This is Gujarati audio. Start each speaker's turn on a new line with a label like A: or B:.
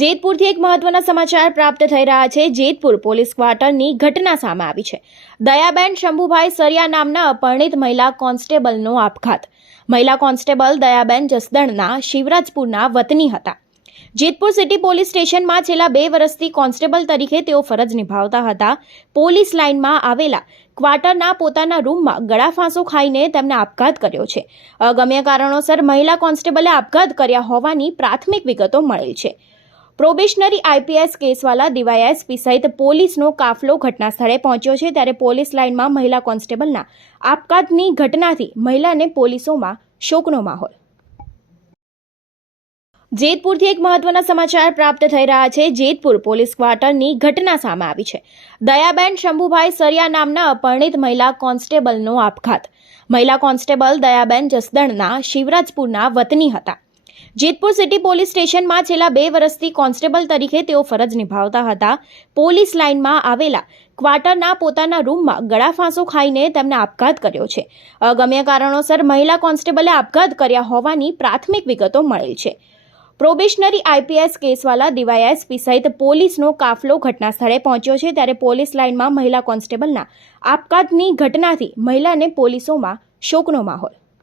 A: જેતપુરથી એક મહત્વના સમાચાર પ્રાપ્ત થઈ રહ્યા છે. જેતપુર પોલીસ ક્વાર્ટરની ઘટના સામે આવી છે. દયાબેન શંભુભાઈ સરિયા નામના અપરિણિત મહિલા કોન્સ્ટેબલનો આપઘાત. મહિલા કોન્સ્ટેબલ દયાબેન જસદણના શિવરાજપુરના વતની હતા. જેતપુર સિટી પોલીસ સ્ટેશનમાં છેલ્લા બે વર્ષથી કોન્સ્ટેબલ તરીકે તેઓ ફરજ નિભાવતા હતા. પોલીસ લાઇનમાં આવેલા ક્વાર્ટરના પોતાના રૂમમાં ગળાફાંસો ખાઈને તેમને આપઘાત કર્યો છે. અગમ્ય કારણોસર મહિલા કોન્સ્ટેબલે આપઘાત કર્યા હોવાની પ્રાથમિક વિગતો મળેલ છે. પ્રોબેશનરી આઈપીએસ કેસવાલા ડીવાયએસપી સહિત પોલીસનો કાફલો ઘટના સ્થળે પહોંચ્યો છે ત્યારે પોલીસ લાઇનમાં મહિલા કોન્સ્ટેબલના આપઘાતની ઘટનાથી મહિલાને પોલીસોમાં શોકનો માહોલ. જેતપુરથી એક મહત્વના સમાચાર પ્રાપ્ત થઈ રહ્યા છે. જેતપુર પોલીસ ક્વાર્ટરની ઘટના સામે આવી છે. દયાબેન શંભુભાઈ સરિયા નામના અપરિણિત મહિલા કોન્સ્ટેબલનો આપઘાત. મહિલા કોન્સ્ટેબલ દયાબેન જસદણના શિવરાજપુરના વતની હતા. જેતપુર સિટી પોલીસ સ્ટેશનમાં છેલ્લા બે વર્ષથી કોન્સ્ટેબલ તરીકે તેઓ ફરજ નિભાવતા હતા. પોલીસ લાઇનમાં આવેલા ક્વાર્ટરના પોતાના રૂમમાં ગળાફાંસો ખાઈને તેમને આપઘાત કર્યો છે. અગમ્ય કારણોસર મહિલા કોન્સ્ટેબલે આપઘાત કર્યા હોવાની પ્રાથમિક વિગતો મળેલ છે. પ્રોબેશનરી આઈપીએસ કેસવાલા ડીવાયએસપી સહિત પોલીસનો કાફલો ઘટના સ્થળે પહોંચ્યો છે ત્યારે પોલીસ લાઇનમાં મહિલા કોન્સ્ટેબલના આપઘાતની ઘટનાથી મહિલાને પોલીસોમાં શોકનો માહોલ